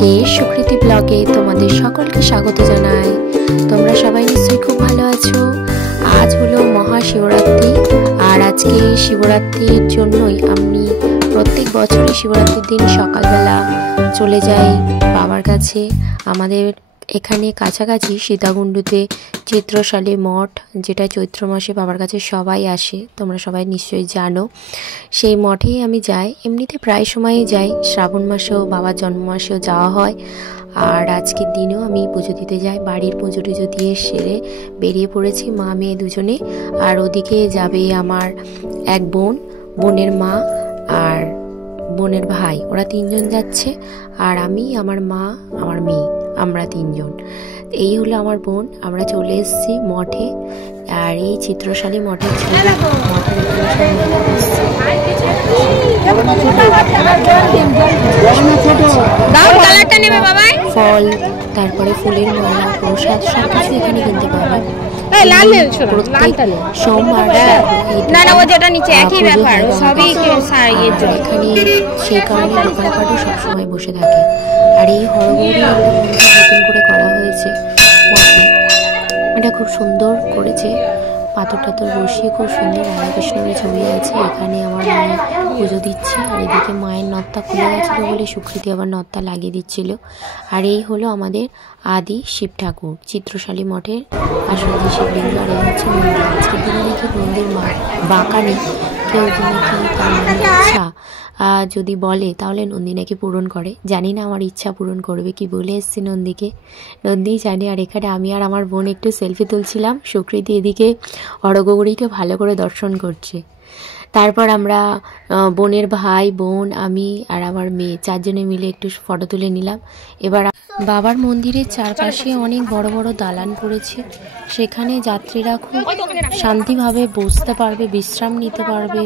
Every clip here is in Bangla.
আজকে সুকৃতি ব্লগে তোমাদের সকলকে স্বাগত জানাই। তোমরা সবাই নিশ্চয়ই খুব ভালো আছো। আজ হলো মহাশিবরাত্রি, আর আজকে শিবরাত্রির জন্যই আমি প্রত্যেক বছরই শিবরাত্রির দিন সকালবেলা চলে যাই বাবার কাছে। আমাদের এখানে কাছাকাছি সীতাকুণ্ডুতে চিত্রশালী মঠ, যেটা চৈত্র মাসে বাবার কাছে সবাই আসে, তোমরা সবাই নিশ্চয়ই জানো। সেই মঠেই আমি যাই, এমনিতে প্রায় সময়ই যাই, শ্রাবণ মাসেও বাবার জন্ম মাসেও যাওয়া হয়। আর আজকের দিনেও আমি পুজো দিতে যাই। বাড়ির পুজো টুজো দিয়ে সেরে বেরিয়ে পড়েছি মা মেয়ে দুজনে। আর ওদিকে যাবে আমার এক বোনের মা আর বোনের ভাই, ওরা তিনজন যাচ্ছে। আর আমি, আমার মা, আমার মেয়ে, আমরা তিনজন। এই হলো আমার বোন। আমরা চলে এসেছি মঠে, আর এই চিত্রশালী মঠের ফল, তারপরে ফুলের মালা, প্রসাদ সবকিছু এখানে কিনতে পারবে। সোমবার এখানে সেই কারণে দোকানপাটও সবসময় বসে থাকে। আর এই হরগৌরী নতুন করে করা হয়েছে মঠে, এটা খুব সুন্দর করেছে। পাথর টাথর বসিয়ে খুব সুন্দর রাধাকৃষ্ণের ছবি আছে। এখানে আমার মায়ের পুজো দিচ্ছে, আর এদিকে মায়ের নথটা খুলে গেছিলো বলে সুকৃতি আবার নথটা লাগিয়ে দিচ্ছিল। আর এই হলো আমাদের আদি শিব ঠাকুর, চিত্রশালী মঠের আসল যে শিবলিঙ্গ। আর এই হচ্ছে মন্দির। আজকের দিনে দেখি মন্দির বাঁকা নেই, কেউ নাকি তার মনের ইচ্ছা যদি বলে তাহলে নন্দী নাকি পূরণ করে। জানি না আমার ইচ্ছা পূরণ করবে কি, বলে এসছি নন্দীকে, নন্দীই জানে। আর এখানে আমি আর আমার বোন একটু সেলফি তুলছিলাম, সুকৃতি এদিকে হরগৌরীকে ভালো করে দর্শন করছে। তারপর আমরা বোনের ভাই, বোন, আমি আর আমার মেয়ে চারজনে মিলে একটু ফটো তুলে নিলাম। এবার বাবার মন্দিরের চারপাশে অনেক বড় বড় দালান পড়েছে, সেখানে যাত্রীরা খুব শান্তিভাবে বসতে পারবে, বিশ্রাম নিতে পারবে,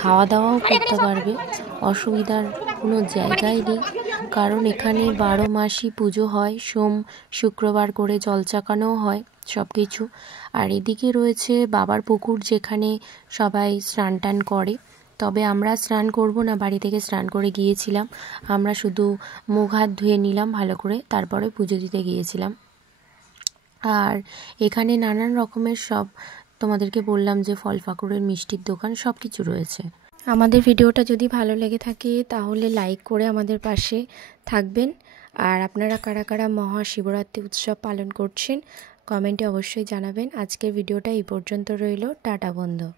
খাওয়া দাওয়াও করতে পারবে। অসুবিধার কোনো জায়গাই নেই, কারণ এখানে 12 মাসই পুজো হয়। সোম শুক্রবার করে জল চাকানোও হয় সব কিছু। আর এদিকে রয়েছে বাবার পুকুর, যেখানে সবাই স্নান টান করে। তবে আমরা স্নান করব না, বাড়ি থেকে স্নান করে গিয়েছিলাম। আমরা শুধু মুখ হাত ধুয়ে নিলাম ভালো করে, তারপরে পুজো দিতে গিয়েছিলাম। আর এখানে নানান রকমের সব, তোমাদেরকে বললাম যে ফল ফাকুরের মিষ্টির দোকান, সব কিছু রয়েছে। আমাদের ভিডিওটা যদি ভালো লেগে থাকে তাহলে লাইক করে আমাদের পাশে থাকবেন। আর আপনারা কারা কারা মহাশিবরাত্রি উৎসব পালন করছেন কমেন্টে অবশ্যই জানাবেন। আজকের ভিডিওটা এই পর্যন্ত রইল। টাটা বন্ধু।